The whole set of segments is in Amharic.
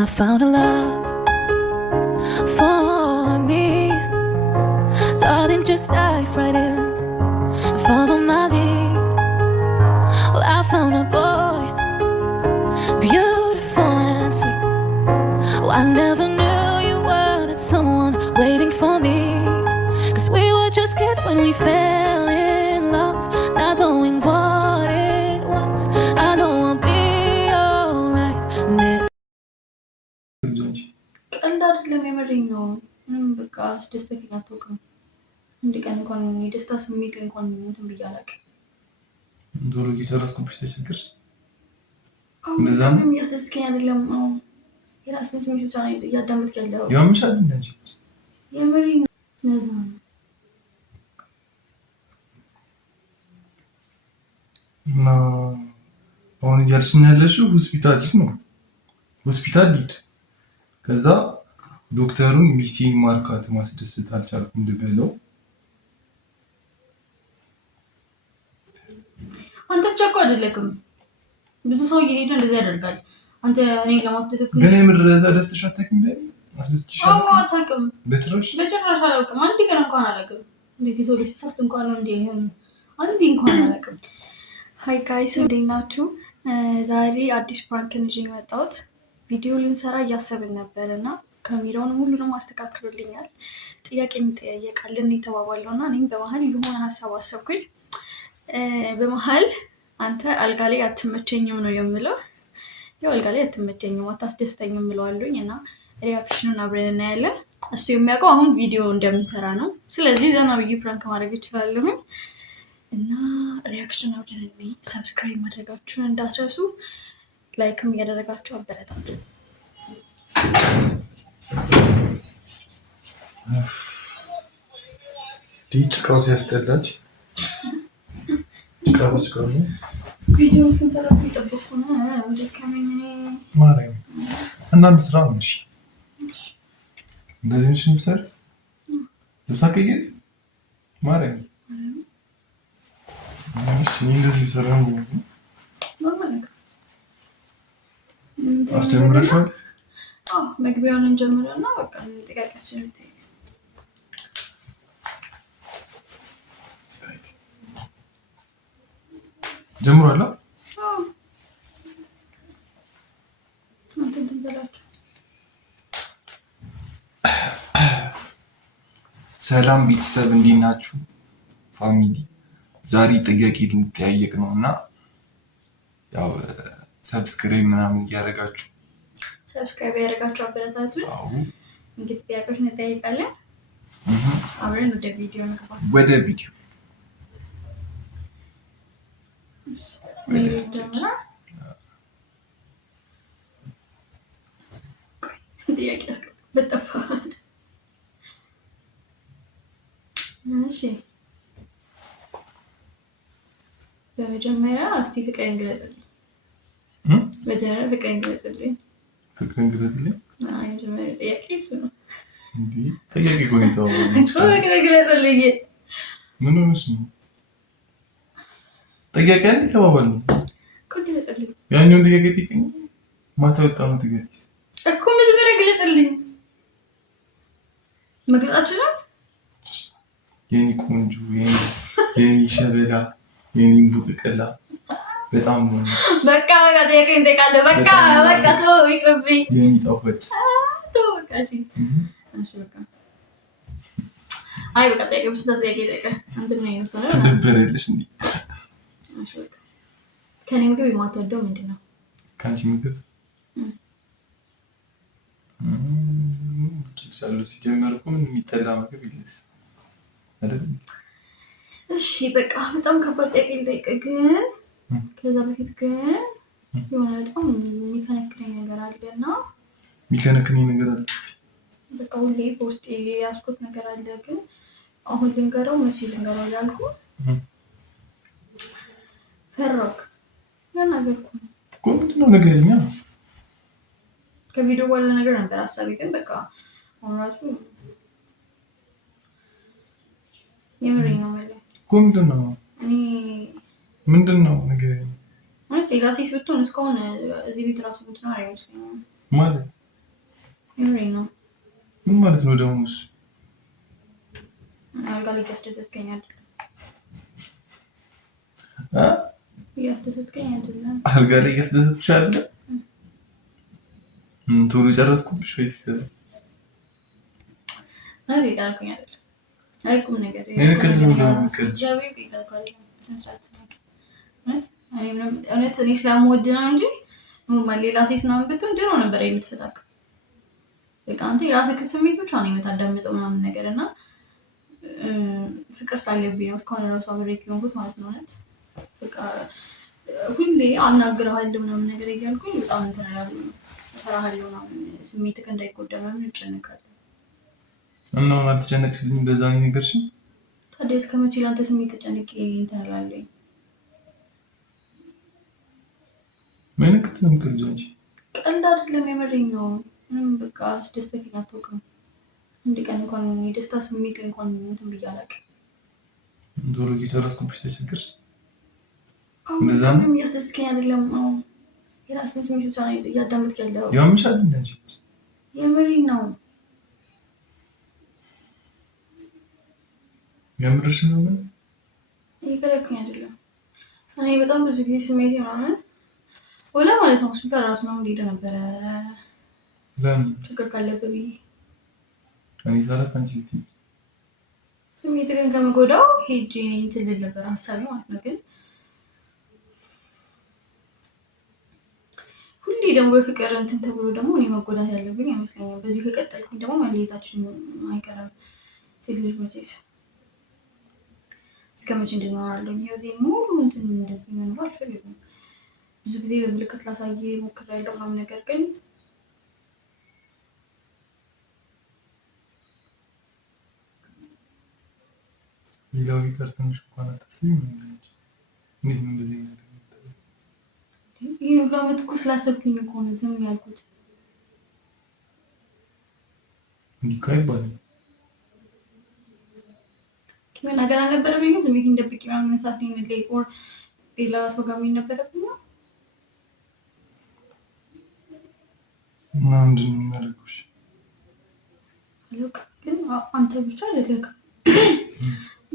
I found a love for me. Darling, just dive right in and follow my lead. Well, I found a boy, beautiful and sweet. Oh, I never knew you were that someone waiting for me. 'Cause we were just kids when we fell in love, not knowing what it was. I know I'll be alright. ቀልድ አይደለም፣ የምሬን ነው። ምንም በቃ አስደስተኝ አታውቅም። አንድ ቀን እንኳን የደስታ ስሜት እንኳን እንትን ብዬ አላውቅም። ዶሮ እየጨረስኩብሽ ተቸገርሽ። እንደዛ ነው። እያስደስተኝ አይደለም። የራስን ስሜት ብቻ ነው እያዳመጥክ ያለው። ያምሻል እንዴ? የምሬን ነው። እንደዛ ነው። እና አሁን እያልሽኝ ያለሽው ሆስፒታል ነው። ሆስፒታል ሂድ። ከዛ ዶክተሩን ሚስቴን ማርካት ማስደሰት አልቻልኩም ልበለው። አንተ ብቻ እኮ አይደለክም፣ ብዙ ሰው እየሄደ እንደዚህ ያደርጋል። አንተ እኔ ለማስደሰት ግን የምር ተደስተሽ አታውቂም? አዎ አታውቅም። በጭራሽ አላውቅም። አንድ ቀን እንኳን አላውቅም። እንዴት የሰው ልጅ ተሳስቶ እንኳን ነው እንዴ ይሆን? አንድ እንኳን አላውቅም። ሃይ ጋይስ እንዴት ናችሁ? ዛሬ አዲስ ፕራንክ ይዤ የመጣሁት ቪዲዮ ልንሰራ እያሰብን ነበር እና ካሜራውን ሁሉንም አስተካክሎልኛል። ጥያቄ እንጠያየቃለን የተባባለው እና እኔም በመሀል የሆነ ሀሳብ አሰብኩኝ። በመሀል አንተ አልጋ ላይ አትመቸኝም ነው የምለው። ያው አልጋ ላይ አትመቸኝም አታስደስተኝም እለዋለሁኝ እና ሪያክሽኑን አብረን እናያለን። እሱ የሚያውቀው አሁን ቪዲዮ እንደምንሰራ ነው። ስለዚህ ዘና ብዬ ፕራንክ ማድረግ ይችላለሁ እና ሪያክሽን አብረን እንይ። ሰብስክራይብ ማድረጋችሁን እንዳትረሱ፣ ላይክም እያደረጋችሁ አበረታቱ። ጭቃው ሲያስጠላች ጭቃው ቪዲዮ ስንሰራ እየጠበኩ ነው። እንደከመኝ ማርያም እናንተ ስራ ነው። እሺ እንደዚህ ነሽ ምሰር ለሳከየ ማርያም እሺ እንደዚህ ሰራ ነው። አስተምረሻል? መግቢያውን እንጀምረና በቃ እንጠቃቀችን እንትን ጀምሯል። ሰላም ቤተሰብ እንዴት ናችሁ? ፋሚሊ ዛሬ ጥያቄ ልንጠያየቅ ነው እና ያው ሰብስክራይብ ምናምን እያደረጋችሁ አበረታቱ። እንግዲህ ጥያቄዎች እንጠያየቃለን። አብረን ወደ ቪዲዮ እንገባለን። ወደ ቪዲዮ ጥያቄ በጠፋ። እሺ በመጀመሪያ እስቲ ፍቅርን ግለጽልኝ። ፍቅርን ግለጽልኝ። መጀመሪያ ጥያቄ እሱ ነው። ጥያቄ ኮኔታው ፍቅርን ግለጽልኝ። ምን ሆነሽ ነው? ጥያቄ አንድ ተባባል ነው እኮ ግለጽልኝ። ያኛውን ጥያቄ ጥቂኝ ማታ ወጣው ነው ጥያቄ እኮ መጀመሪያ ግለጽልኝ። መግለጻችሁ ነው የኔ ቆንጆ፣ የኔ ሸበላ፣ የኔ ቡቅቀላ በጣም ነው። በቃ ጥያቄ እንጠይቃለን። በቃ ተው ይቅርብኝ። የኔ ጣፈጥ ተው በቃ እሺ በቃ አይ በቃ ጥያቄ ብቻ ጥያቄ ጠይቀ አንተ ምን አይነት ሰው ነው? ትደበረልሽ እንዴ? እሺ በቃ ከኔ ምግብ የማትወደው ምንድን ነው? ከአንቺ ምግብ ትልሳለሁ። ሲጀመር እኮ ምን የሚጠላ ምግብ የለስ አይደል? እሺ በቃ በጣም ከባድ ጥያቄ ልጠይቅ፣ ግን ከዛ በፊት ግን የሆነ በጣም የሚከነክረኝ ነገር አለና። የሚከነክረኝ ነገር አለ? በቃ ሁሌ በውስጤ ያስኩት ነገር አለ፣ ግን አሁን ልንገረው መቼ ልንገረው እያልኩ ፈራክ። ያናገርኩ እኮ ምንድን ነው ነገርኛ? ከቪዲዮ በኋላ ነገር ነበር ሀሳቤ፣ ግን በቃ አሁን ራሱ የምሬን ነው ማለት እኮ። ምንድን ነው እኔ ምንድን ነው ነገር ማለት ሌላ ሴት ብትሆን እስካሁን እዚህ ቤት ራሱ ብትኖር አይመስለኝም። ማለት የምሬን ነው። ምን ማለት ነው ደግሞ እሱ? አልጋ ላይ እያስደሰትከኝ አይደለም። አ እያስደሰትከኝ አይደለም። አልጋ ላይ እያስደሰትኩሽ አይደለም? ቶሎ ጨረስኩብሽ ወይስ? ማለት እየቀለድኩኝ አይደለም። አይ ቁም ነገር እውነት እኔ ስለምወድ ነው እንጂ ሌላ ሴት ምናምን ብትሆን ድሮ ነበር የምትፈታክ። በቃ አንተ የራስህ ስሜት ብቻ ነው የምታዳምጠው ምናምን ነገር እና ፍቅር ስላለብኝ ነው እስካሁን እራሱ አብሬክ የሆንኩት ማለት ነው። እውነት በቃ ሁሌ አናግረሃለሁ ምናምን ነገር እያልኩኝ በጣም እንትን እላለሁ፣ እፈራሃለሁ ምናምን ስሜትህ እንዳይጎዳ ምናምን እጨነቃለሁ። እና አልተጨነቅሽልኝም በዛ ነው የነገርሽኝ? ታዲያ እስከ መቼ ለአንተ ስሜት ተጨንቄ እንትን እላለሁ? ምን ቅድም ቅልጃች ቀልድ አይደለም የምሬን ነው። ምንም በቃ አስደስተኸኝ አታውቅም። አንድ ቀን እንኳን የደስታ ስሜት ላይ እንኳን እንትን ብዬ አላውቅም። ቶሎ እየጨረስኩብሽ ተቸገርሽ? እንደዛ ነው። ምንም እያስደስተኸኝ አይደለም። የራስን ስሜት ብቻ ነው እያዳመጥክ ያለው። ያምሻል እንዴ አንቺ? የምሬን ነው። የምርሽ ነው? ምን እየቀለድኩኝ አይደለም። እኔ በጣም ብዙ ጊዜ ስሜቴ ምናምን ወላ ማለት ነው ሆስፒታል ራሱ ነው ሄደ ነበረ። ለምን ችግር ካለብህ ብዬ እኔ ሳላፍ አንቺ ልትይ ስሜት ግን ከመጎዳው ሄጄ እንትን ልል ነበር ሀሳቤ ማለት ነው። ግን ሁሌ ደግሞ በፍቅር እንትን ተብሎ ደግሞ እኔ መጎዳት ያለብኝ አይመስለኝም። በዚሁ ከቀጠልኩኝ ደግሞ መለየታችን አይቀርም። ሴት ልጅ መቼስ እስከ መቼ እንድኖራለሁ? ህይወቴ ሙሉ እንትን እንደዚህ መኖር አልፈልግም። ብዙ ጊዜ በምልክት ላሳየ ሞክሬያለሁ ምናምን ነገር ግን ሌላው ቢቀር ትንሽ እንኳን አታስቢም? እንዴት ነው እንደዚህ ነገር? ይህን ሁሉ ዓመት እኮ ስላሰብኩኝ እኮ ነው ዝም ያልኩት። እንዲህ እኮ አይባልም። መናገር አልነበረብኝም። ስሜቴን ደብቄ ምናምን ሰዓት ላይ ኦር ሌላ ሰው ጋር ነበረብኝ ነው። ምንድን ነው የሚያደርጉሽ? ግን አንተ ብቻ አይደለህም።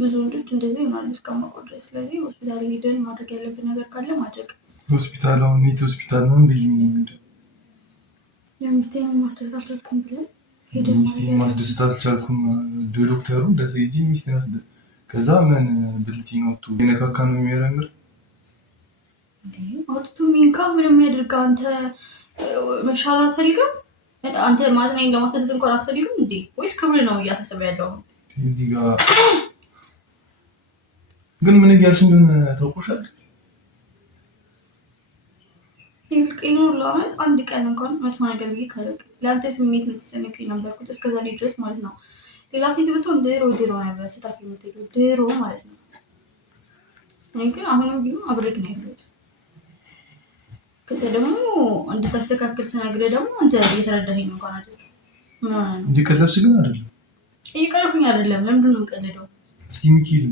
ብዙ ወንዶች እንደዚህ ይሆናሉ እስከማውቀው ድረስ። ስለዚህ ሆስፒታል ሄደን ማድረግ ያለብን ነገር ካለ ማድረግ። ሆስፒታል አሁን የት ሆስፒታል ነው ልዩ የሚሄደው? ሚስቴን ማስደሰት አልቻልኩም ብለን ሚስቴን ማስደሰት አልቻልኩም ዶክተሩ እንደዚህ እንጂ ሚስቴን ከዛ ምን ብልቲ ነው ወጥቶ የነካካ ነው የሚያረምር አውጥቶ ሚንካ ምንም የሚያደርግ አንተ መሻል አትፈልግም? አንተ ማለት ነው ለማስደሰት እንኳን አትፈልግም እንዴ? ወይስ ክብር ነው እያሳሰበ ያለው? እዚህ ጋር ግን ምን እያልሽ እንደሆነ ታውቆሻል? ይልቀኝ ሁሉ ዓመት አንድ ቀን እንኳን መጥፎ ነገር ብዬ ካለቅ ለአንተ ስሜት ነው ተጨነቀኝ ነበርኩት እስከዛሬ ድረስ ማለት ነው። ሌላ ሴት ብትሆን ድሮ ነበር ስታክ የምትሄደው ድሮ ማለት ነው። እኔ ግን አሁንም ቢሆን አብሬክ ነው ያለሁት። ከዛ ደግሞ እንድታስተካክል ስነግርህ ደግሞ አንተ እየተረዳኸኝ እንኳን አይደለም። እየቀለድሽ ግን አይደለም? እየቀለድኩኝ አይደለም። ለምንድን ነው የምቀልደው? እስቲ ሚኪል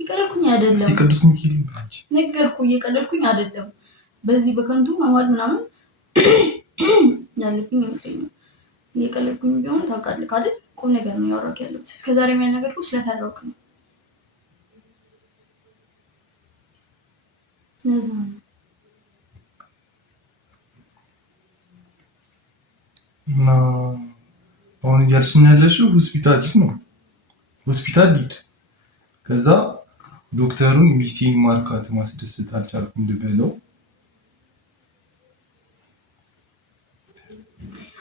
እየቀለድኩኝ አይደለም። እስቲ ቅዱስ ሚኪል ነገርኩህ፣ እየቀለድኩኝ አይደለም። በዚህ በከንቱ መዋል ምናምን ያለብኝ ይመስለኛል። እየቀለድኩኝ ቢሆን ታውቃለህ አይደል? ቁም ነገር ነው ያወራክ ያለሁት። እስከዛሬ የሚያናገርኩህ ስለፈራሁህ ነው። ለዛ ነው እና አሁን እያልሽኝ ያለሽው ሆስፒታል ነው። ሆስፒታል ሂድ። ከዛ ዶክተሩን ሚስቴን ማርካት ማስደሰት አልቻልኩም ልበለው።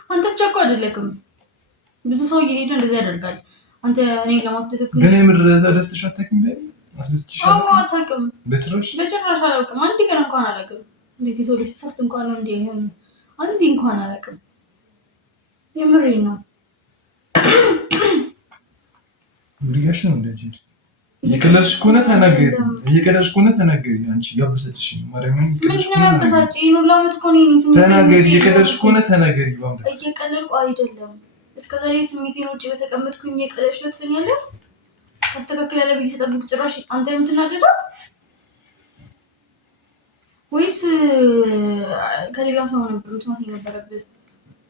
አንተ ብቻ እኮ አይደለክም፣ ብዙ ሰው እየሄደ እንደዚህ ያደርጋል። አንተ እኔ ለማስደሰት ግን የምር ተደስተሽ አታውቂም? አታውቅም? በጭራሽ አላውቅም። አንድ ቀን እንኳን አላውቅም። እንዴት የሰው ልጅ ተሳስቶ እንኳን ነው እንዲህ ይሆን? አንዴ እንኳን አላውቅም። የምሬን ነው። ብሪያሽ ነው እንደዚህ እየቀለድሽ ከሆነ ተናገሪ። እየቀለድሽ ከሆነ ተናገሪ። አንቺ ያበሰጭሽ ነው ማርያምን። ምን ነው ያበሳጭኝ? ነው ለምን እኮ ነው ስሜት ተናገሪ። እየቀለድሽ ከሆነ ተናገሪ። ባንዳ እየቀለድኩ አይደለም። እስከዛሬ ስሜቴን ውጪ በተቀመጥኩኝ እየቀለድሽ ነው ትለኛለህ? ታስተካክላለህ ብዬ ተጠብቅ። ጭራሽ አንተ የምትናደደው ወይስ ከሌላ ሰው ነበር መስማት የነበረብህ?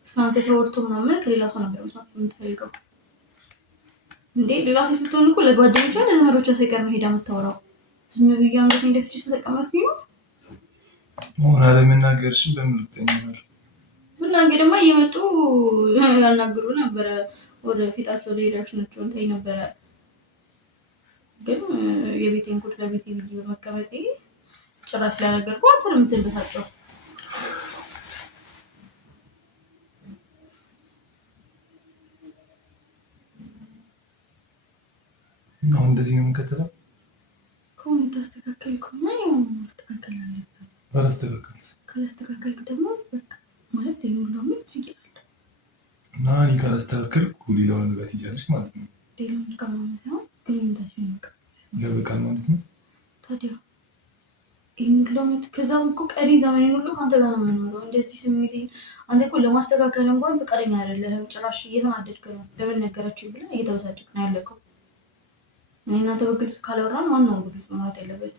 ስናንተ ተወርቶ ምናምን ከሌላ ሰው ነበር መስማት የምትፈልገው እንዴ? ሌላ ሴት ብትሆን እኮ ለጓደኞቿ ለዘመዶቿ ሳይቀር ነው ሄዳ የምታወራው። ዝም ብዬ አንገት እንደፍቼ ስለተቀመጥኩኝ ነው። መሆን አለመናገርሽን በምን እርግጠኛ ነሽ? ብናገርማ እየመጡ ያናግሩ ነበረ። ወደ ፊታቸው ላይ ሪያክሽናቸው እንታይ ነበረ። ግን የቤቴን ጉድ ለቤቴ ቪዲዮ በመቀመጤ ጭራሽ ስለነገርኩ አንተ ነው የምትልበታቸው። አሁን እንደዚህ ነው የምንከተለው። ከሆነ ታስተካከል ከሆነ ያው ማስተካከል አለብን። ካላስተካከልክ ደግሞ በቃ ማለት ሁሉም ይችላል እና እኔ ካላስተካከልኩ ሌላውን ነገር ትይዣለሽ ማለት ነው። ሌላውን ነገር ነው ግንኙነታችን ለበቃል ማለት ነው። ታዲያ ሁሉም ከዛም እኮ ቀሪ ዘመን ሁሉ ከአንተ ጋር ነው የምኖረው። እንደዚህ ስሜቴ አንተ እኮ ለማስተካከል እንኳን ፈቃደኛ አይደለህም። ጭራሽ እየተናደድክ ነው። ለምን ነገራችሁ ብለህ እየተበሳጨክ ነው ያለከው። እኔ እናንተ በግልጽ ካላወራን ማን ነው በግልጽ ማለት ያለበት?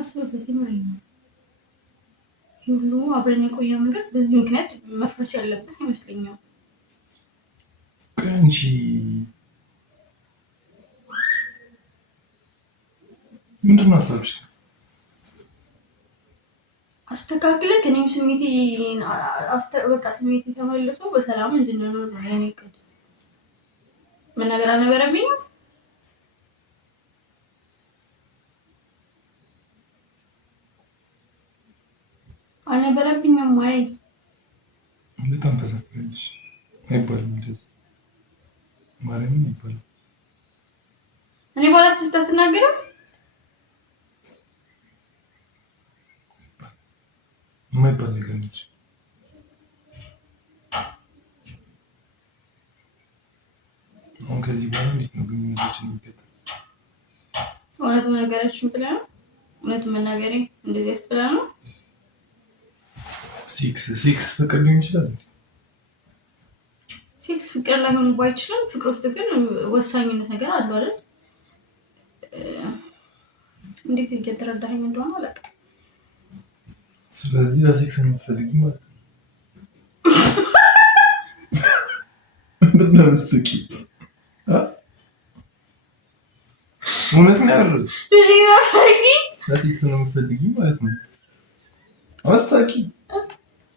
አስብበት። ይመረኝ ነው ሁሉ አብረን የቆየው ነገር በዚህ ምክንያት መፍረስ ያለበት ይመስለኛል። እንጂ ምንድን ነው ሀሳብሽ? አስተካክለህ እኔም ስሜቴ በቃ ስሜቴ ተመልሶ በሰላም እንድንኖር ነው የኔ እቅድ። መናገር አልነበረብኝም። ማይ በጣም ተሳፍረሽ አይባልም እንደዚህ ማርያምን አይባልም። እኔ ባላስደስታ ትናገረው የማይባል ነገር ነች። አሁን ከዚህ በኋላ እንዴት ነው ግንኙነታችን የሚቀጥለው? እውነቱን ነገረችን ብለህ ነው? እውነቱን መናገሬ እንደዚህ ያስብላል ነው? ሴክስ ፍቅር ሊሆን ይችላል። ሴክስ ፍቅር ላይሆን ባይችልም ፍቅር ውስጥ ግን ወሳኝነት ነገር አለው አይደል? እንዴት እየተረዳኸኝ እንደሆነ አላውቅም። ስለዚህ ለሴክስ የምትፈልጊ ማለት ነው? ምንድን ነው የምትስቂው? እውነት ነው ያለው። ለሴክስ ነው የምትፈልጊ ማለት ነው? አሳቂ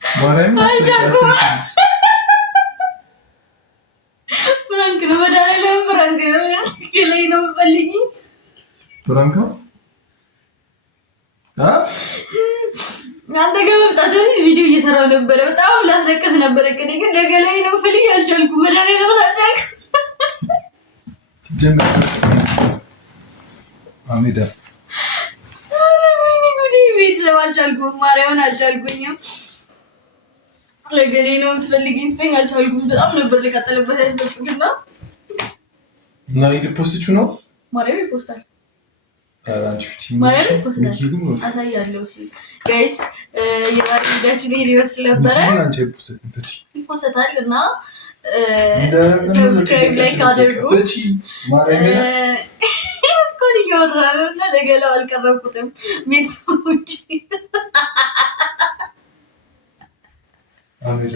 ማርያም ፍራንክ ነው መድኃኒዓለም ፍራንክ ነው ያስከለኝ ነው የምፈልጊ ፍራንክ ነው። አንተ ጋር መምጣት ቪዲዮ እየሰራው ነበረ። በጣም ላስለቀስ ነበረ። ግን ለገላይ ነው ፈልግ አልቻልኩም። መድኃኒዓለም አልቻልኩም። ጀመረ አሜዳ ቤት አልቻልኩም። ማርያምን አልቻልኩኝም። ለገሌ ነው የምትፈልጊኝ ስለኝ አልቻልኩም። በጣም ነበር ልቀጥልበት ያሰብኩትና እና ፖስቱ ነው ማርያም ይፖስታል። አራንቺ ማርያም ይፖስታል። አሳያለሁ ሲል ጋይስ የዛሬ ቪዲዮአችን ይሄን ይመስል ነበረ። አንቺ ይፖስታል እና ሰብስክራይብ ላይክ አድርጉ። ማርያም እስኮን እያወራሁ ነው እና ለገላው አልቀረብኩትም ቤተሰቦች አሜዳ